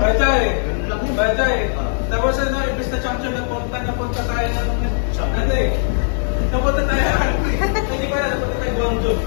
Bajay! Bajay! Tapos ano, ibis na champion napunta tayo ng ano eh. Napunta tayo hindi pala, napunta tayo Guangzhou.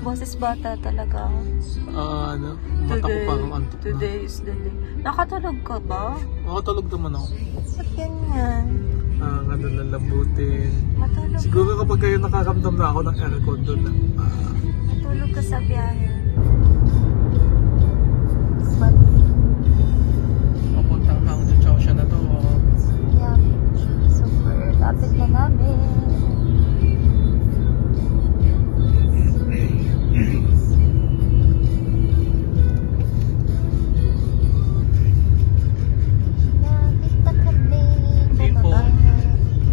Boses bata talaga. Ano? Mata ko parang antok na. Today is the day. Nakatulog ka ba? Nakatulog naman ako. Ba't ganyan? Ano na lambutin. Matulog Siguro kapag kayo nakakamdam na ako ng aircon doon na. Matulog ka sa biyahe. Papuntang Hangzhou Chaosha na to. Yeah. Super lapit na namin.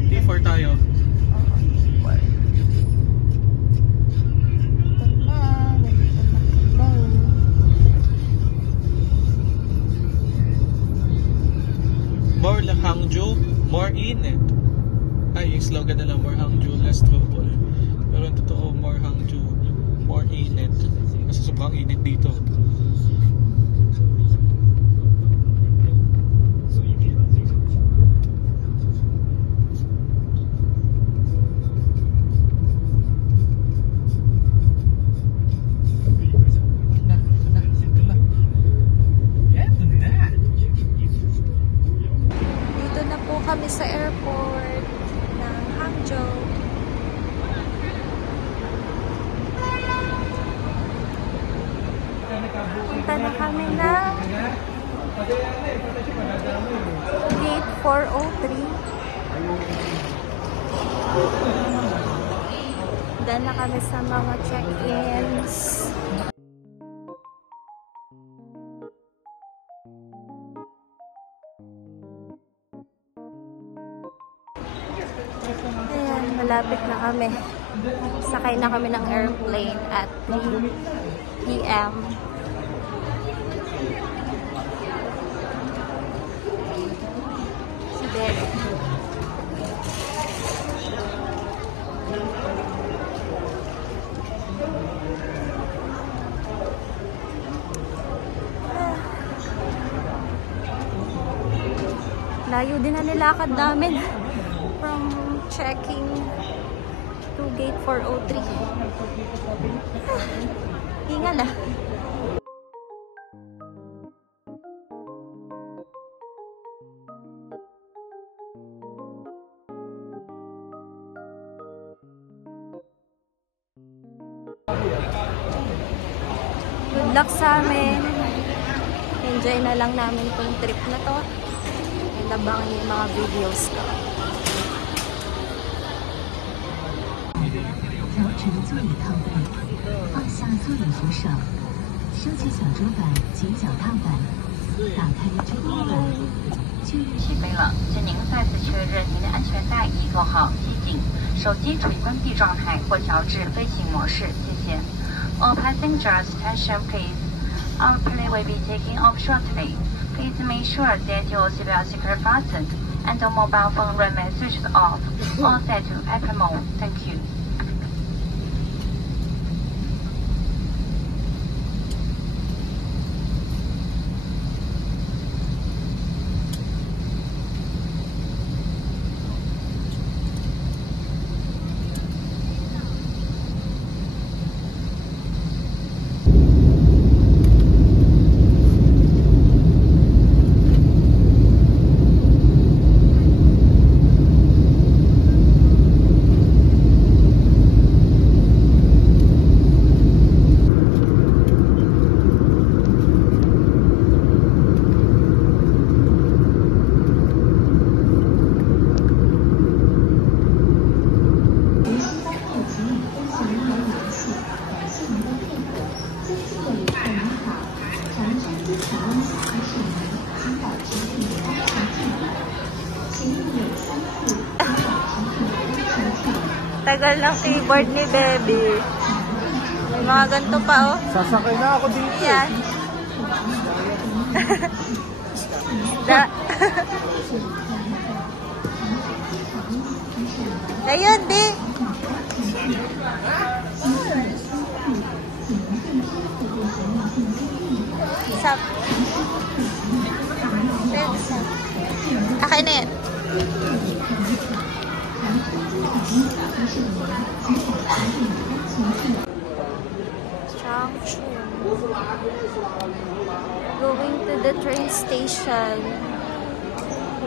T4 tayo. More Hangzhou, more init. Ay, yung slogan nila, more Hangzhou, less trouble. Pero ang totoo, more Hangzhou, more init. Kasi sobrang init dito. Kami sa airport ng Hangzhou. Punta na kami na gate 403. Dahil na kami sa mga check-ins. Ayan, malapit na kami. Sakay na kami ng airplane at 3 p.m. Si Derek. Layo din na nilakad namin from checking to gate 403. Hinga na. Good luck sa amin. Enjoy na lang namin tong trip na to. And abangan yung mga videos ko. 调整座椅靠背，放下座椅扶手，收起小桌板及脚踏板，打开遮光板。确认起飞了，请您再次确认您的安全带已做好系紧，手机处于关闭状态或调至飞行模式。谢谢。All passengers, attention please. Our plane will be taking off shortly. Please make sure that your seatbelt is securely fastened and your mobile phone remains switched off or set to airplane mode. Thank you. Tagal ng keyboard ni Baby. May mga ganito pa, oh. Sasakay na ako dito. Yan. Da. Ayun, di. Sap. Okay na yan. Going to the train station.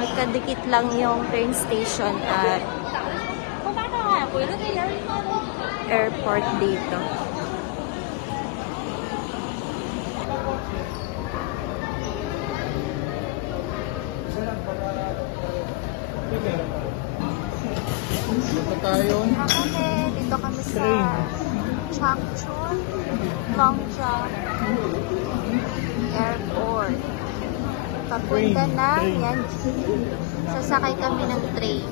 Magkadikit lang yung train station at airport dito. Dito tayo. Dito kami sa Changchun, Gongcha Airport. Papunta na Yanji. Sasakay kami ng train.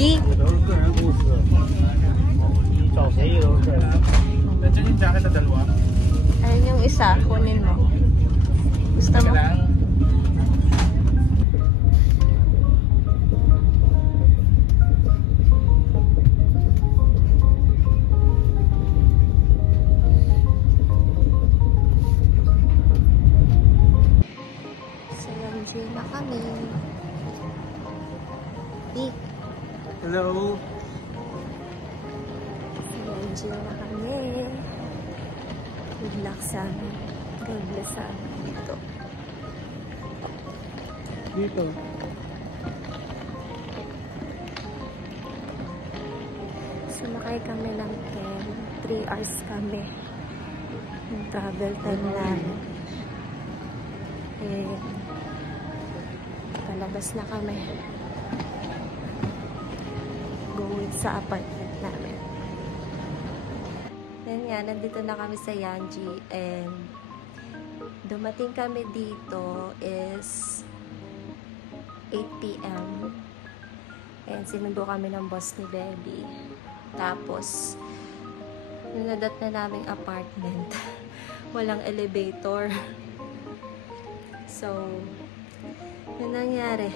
Di. Nandiyan yung jacket na dalawa. Ayun yung isa, kunin mo. Gusto mo? So, Yanji na kami. Di. Hello. Yanji na kami. Good luck sa amin. God bless sa amin dito. Dito. Sumakay kami ng 3 hours kami. Yung travel time namin. Eh, palabas na kami. Going sa apartment namin. Yan nga, nandito na kami sa Yanji and dumating kami dito is 8 PM and sinundo kami ng boss ni Baby. Tapos nanadat na naming apartment. Walang elevator. So yun nangyari.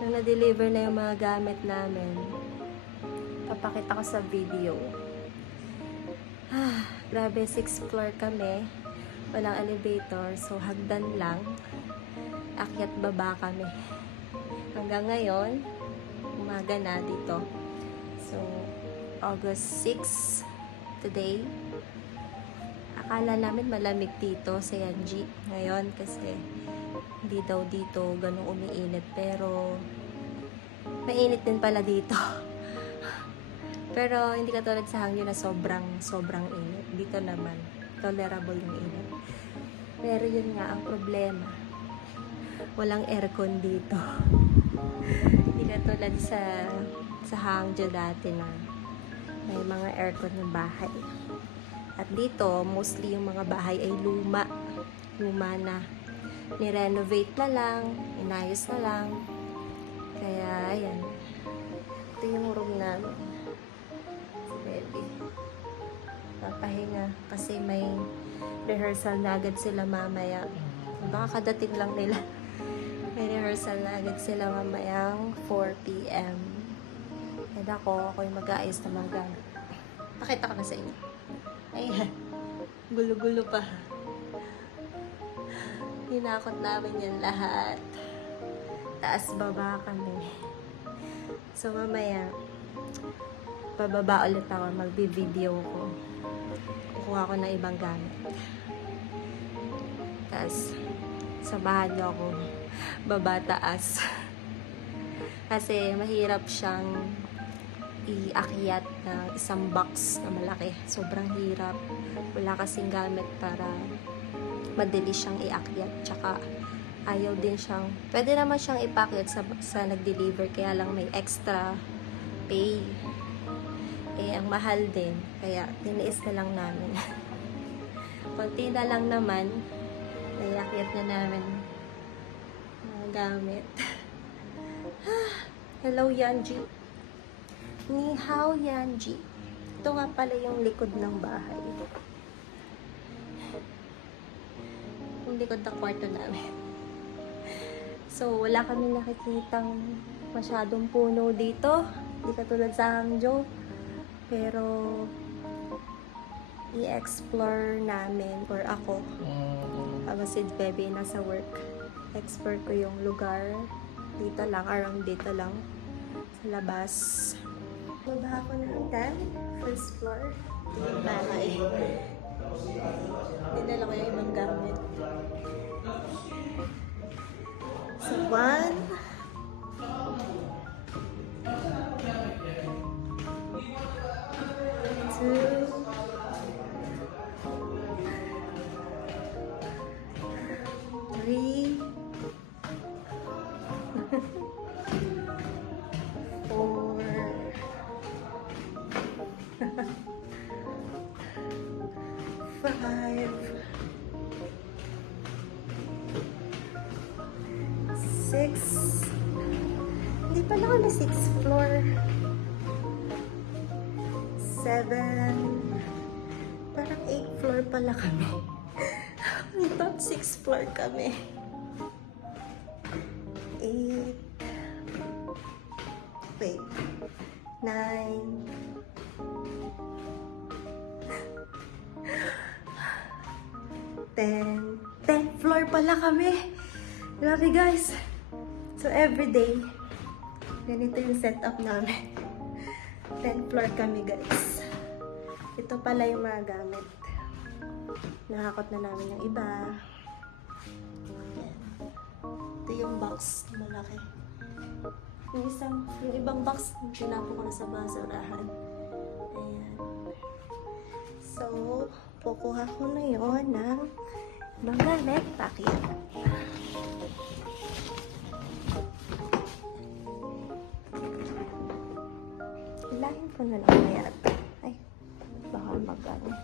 Nung na-deliver na yung mga gamit namin, papakita ko sa video. Grabe, 6th floor kami. Walang elevator. So, hagdan lang. Akyat baba kami. Hanggang ngayon, umaga na dito. So, August 6 today. Akala namin malamig dito sa Yanji ngayon kasi hindi daw dito ganun umiinit. Pero, mainit din pala dito. Pero hindi katulad sa Hangyo na sobrang init. Dito naman, tolerable yung init. Pero yun nga, ang problema, walang aircon dito. Hindi katulad sa Hangyo dati na may mga aircon yung bahay. At dito, mostly yung mga bahay ay luma. Luma na. Ni-renovate na lang, inayos na lang. Kaya, ayan. Ito yung room namin. Baby. Papahinga kasi may rehearsal na agad sila mamaya. Baka kadating lang nila. May rehearsal na agad sila mamayang 4 PM. And ako yung mag-aayos na mga gamit. Pakita ko na sa inyo. Ayan. Gulo-gulo pa. Hinakot namin yan lahat. Taas baba kami. So mamaya pababa ulit ako, magbi-video ko. Kukuha ko ng ibang gamit. Tapos, samahan niyo ako baba taas. Kasi mahirap siyang iakyat ng isang box na malaki. Sobrang hirap. Wala kasing gamit para madali siyang iakyat. Tsaka ayaw din siyang, pwede naman siyang ipakyat sa nag-deliver, kaya lang may extra pay. Eh, ang mahal din. Kaya tiniis na lang namin. Konti na lang naman. Naiakyat na namin gamit. Hello, Yanji. Ni hao, Yanji. Ito nga pala yung likod ng bahay. Yung likod ng kwarto namin. So, wala kami nakikitang masyadong puno dito. Hindi katulad sa Hangzhou. Pero, i-explore namin, or ako, habang si Bebe nasa work. Explore ko yung lugar. Dito lang, around dito lang. Sa labas. Baba ako ng itan. First floor. Bahay. Dinala ko yung ibang gamit. So, 1, 2, 3, 4, 5, 6. Hindi pala kami 6th floor. 7. Parang 8th floor pala kami. I thought 6th floor kami. 8. Wait. 9. 10. 10th floor pala kami. Grabe guys. So everyday, ganito yung setup namin. 10th floor kami guys. Ito pala yung mga gamit. Nahakot na namin yung iba. Ayan. Ito yung box na malaki. Yung ibang box, tinapo ko na sa basurahan. Ayan. So, kukuha ko na yun ng mga net packet. Hilahin ko na lang kaya ito. Ay, baka mag-ano.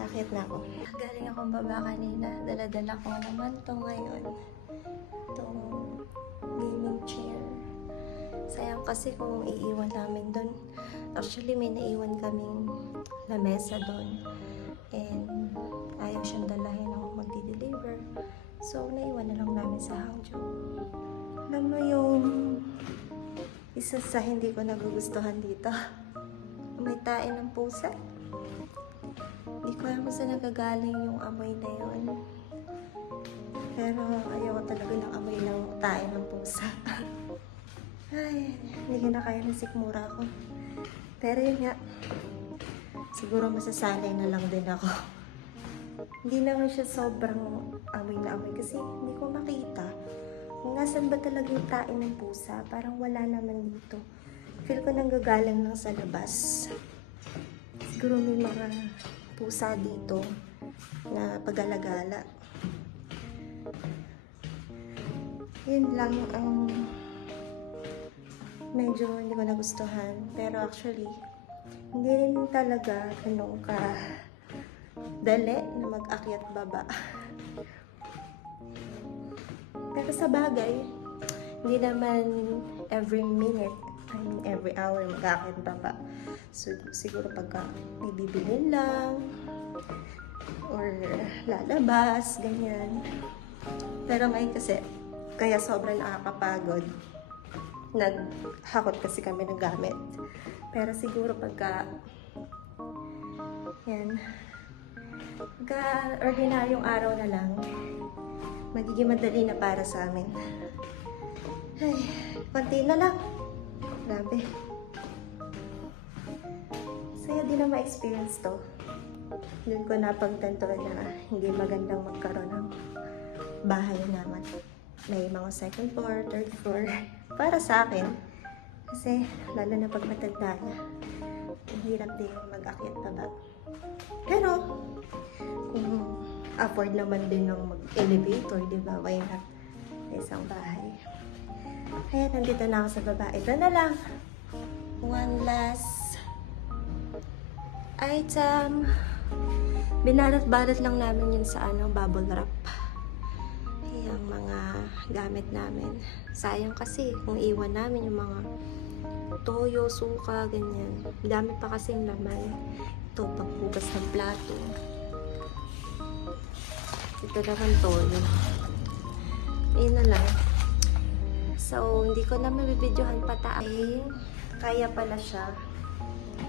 Akit na ako. Galing akong baba kanina. Dala-dala ko naman to ngayon. Itong gaming chair. Sayang kasi kung iiwan namin dun. Actually, may naiwan kaming lamesa dun. And ayaw siyang dalahin ako magdi-deliver. So, naiwan na lang namin sa Hangzhou. Alam mo yung isa sa hindi ko nagugustuhan dito. May tae ng pusa. Hindi ko alam kung saan nagagaling yung amoy na yun. Pero ayoko talaga ng amoy ng tae ng pusa. Ay, hindi ko na kaya ng sikmura ko. Pero yun nga, siguro masasanay na lang din ako. Hindi naman siya sobrang amoy na amoy kasi hindi ko makita kung nasan ba talaga yung tae ng pusa. Parang wala naman dito. Feel ko nanggagaling lang sa labas. Siguro may mga pusa dito na pag-alagala. Yun lang ang medyo hindi ko nagustuhan. Pero actually, hindi rin talaga ganun ka dali na mag-akyat baba. Pero sa bagay, hindi naman every minute, I mean every hour mag-akyat baba. So, siguro pagka may bibilin lang or lalabas, ganyan. Pero ngayon kasi, kaya sobrang nakakapagod. Naghakot kasi kami ng gamit. Pero siguro pagka yan, pagka ordinaryong araw na lang, magiging madali na para sa amin. Ay, konti na lang. Grabe. Saya din na ma-experience to. Doon ko napagtantuan na hindi magandang magkaroon ng bahay naman. May mga second floor, third floor. Para sa akin. Kasi lalo na pag matanda na, hirap din mag-akyat pa ba. Pero, kung afford naman din ng mag-elevator, di ba? Why not? Isang bahay. Kaya nandito na ako sa baba. Ito na lang. One last item. Binalot-balot lang namin yun sa bubble wrap. Yung mga gamit namin. Sayang kasi kung iwan namin yung mga toyo, suka, ganyan. Dami pa kasing laman. Ito, paghugas ng plato. Ito naman toyo. Ayun na lang. So, hindi ko na mabibidyohan pa tayo. Kaya pala siya.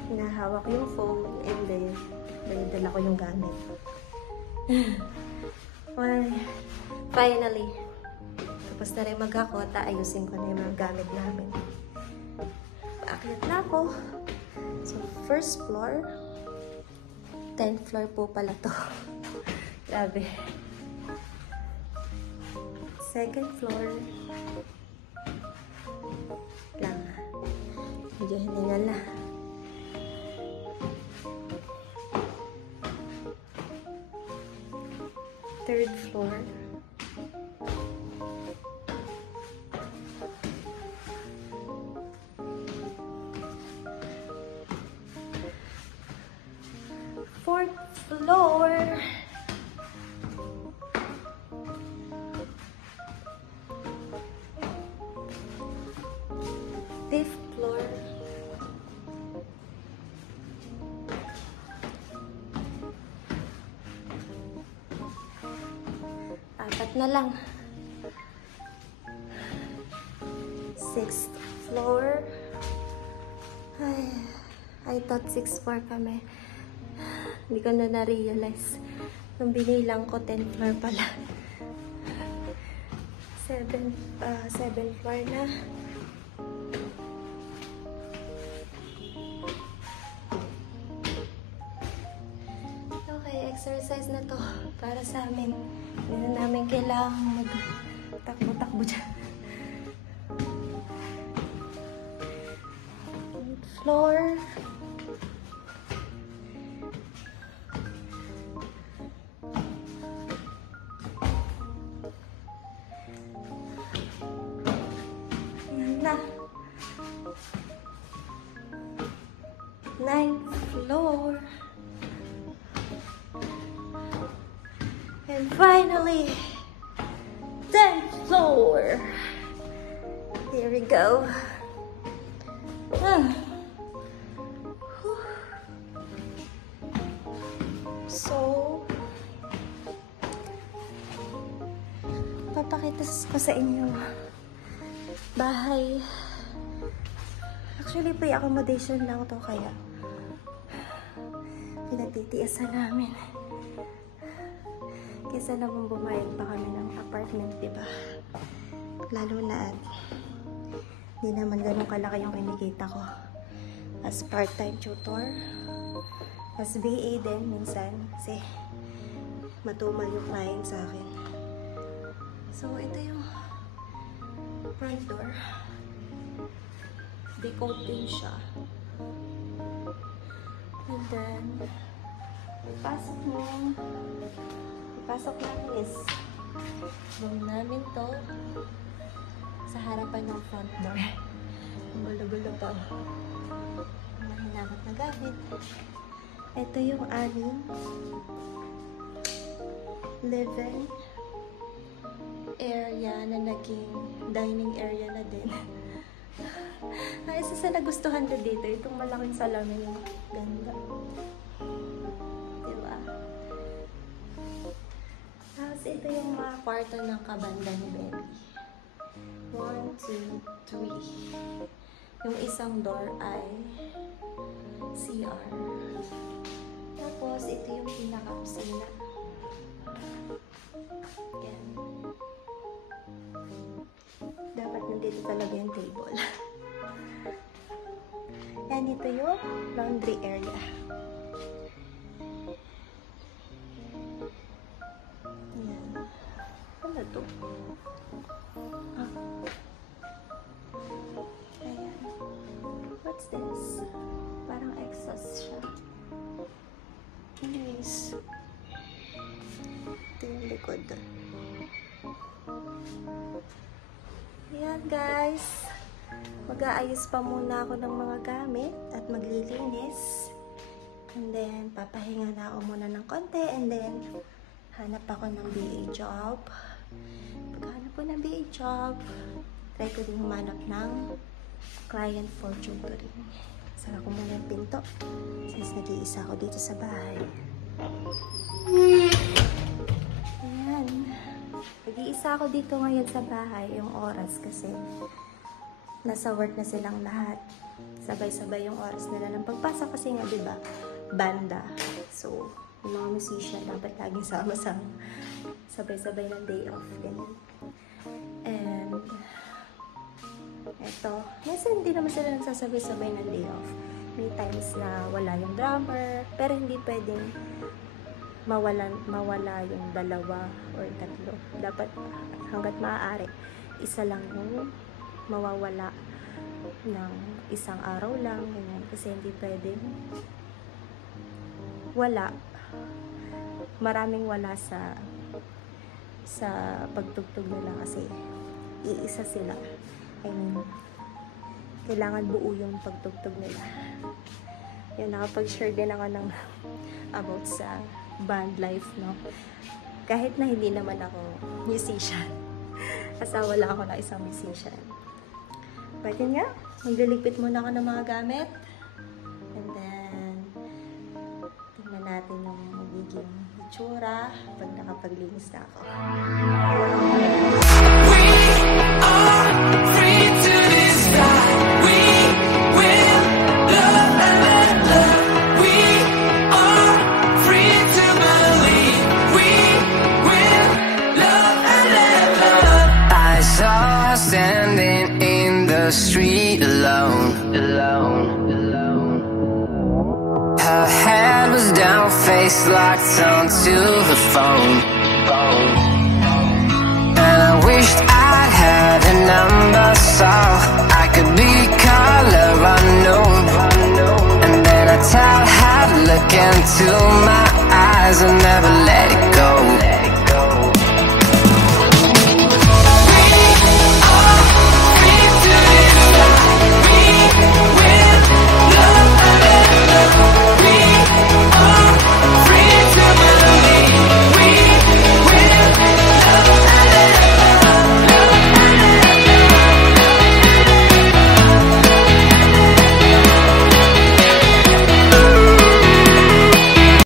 Hinahawak yung phone and then dala ko yung gamit. Well, finally. Tapos na rin magkakota, ayusin ko na yung mga gamit namin. Paakyat na ako. So, first floor. 10th floor po pala to. Grabe. Second floor. Lang. Medyo hiningal na. Third floor. Fourth floor. Fifth floor. Apat na lang. Sixth floor. Ay, I thought 6th floor kami. Hindi ko na na-realize. Nung binilang ko, 10th floor pala. 7th floor na. Okay, exercise na to para sa amin. Hindi na namin kailangang mag-takbo-takbo dyan. 8th floor. Na. 9th floor. And finally, 10th floor. Here we go. So, papakita ko sa inyo bahay. Actually, pre-accommodation lang to, kaya pinagtitiisan namin. Kesa naman bumayad pa kami ng apartment, diba? Lalo na at hindi naman ganun kalaki yung kinikita ko. As part-time tutor, as VA din minsan, kasi matumal yung client sa akin. So, ito yung front door. Decoating siya. And then, pasok namin is room namin to sa harapan ng front door. Gulo-gulo pa. Mahinamat na gamit. Ito yung aming living area na naging dining area na din. Ay, isa sa nagustuhan ko dito, itong malaking salamin. Ganda. Diba? Tapos ito yung mga kwarto ng kabanda ni Baby. 1, 2, 3. Yung isang door ay CR. Tapos ito yung pinaka-kusina. Yan. Dapat nandito talaga yung table. And ganito yung laundry area. Ayan. Ano to? Ah. Ayan. What's this? Parang exhaust siya. Anyways. Ito yung likod. Ayan guys. Mag-aayos pa muna ako ng mga gamit at maglilinis. And then, papahinga na ako muna ng konti. And then, hanap ako ng BA job. Paghanap ko ng BA job, try ko din humanap ng client for tutoring. Sara ko muna yung pinto since nag-iisa ako dito sa bahay. Ayan. Nag-iisa ako dito ngayon sa bahay yung oras kasi nasa work na silang lahat. Sabay-sabay yung oras nila ng pagpasok kasi nga, diba, banda. So, yung mga musician dapat laging sama-sama. Sabay-sabay ng day off. Ganyan. And, eto. Minsan hindi naman sila nagsasabay-sabay ng day off. May times na wala yung drummer, pero hindi pwedeng mawala yung dalawa or tatlo. Dapat hanggat maaari, isa lang yung mawawala ng isang araw lang, ganyan. Kasi hindi pwedeng wala. Maraming wala sa pagtugtog nila kasi iisa sila. I mean, kailangan buo yung pagtugtog nila. Yun, nakapag-share din ako ng about sa band life, no? Kahit na hindi naman ako musician. Asawa lang ako na isang musician. But yun nga, magliligpit muna ako ng mga gamit. And then, tingnan natin yung magiging itsura pag nakapaglinis na ako. We are free to decide. We will love and let love. We are free to believe. We will love and let love. I saw her standing in the street alone. Her head was down, face locked onto the phone. And I wished I had a number so I could be color unknown. And then I tell her, look into my eyes and never let it go.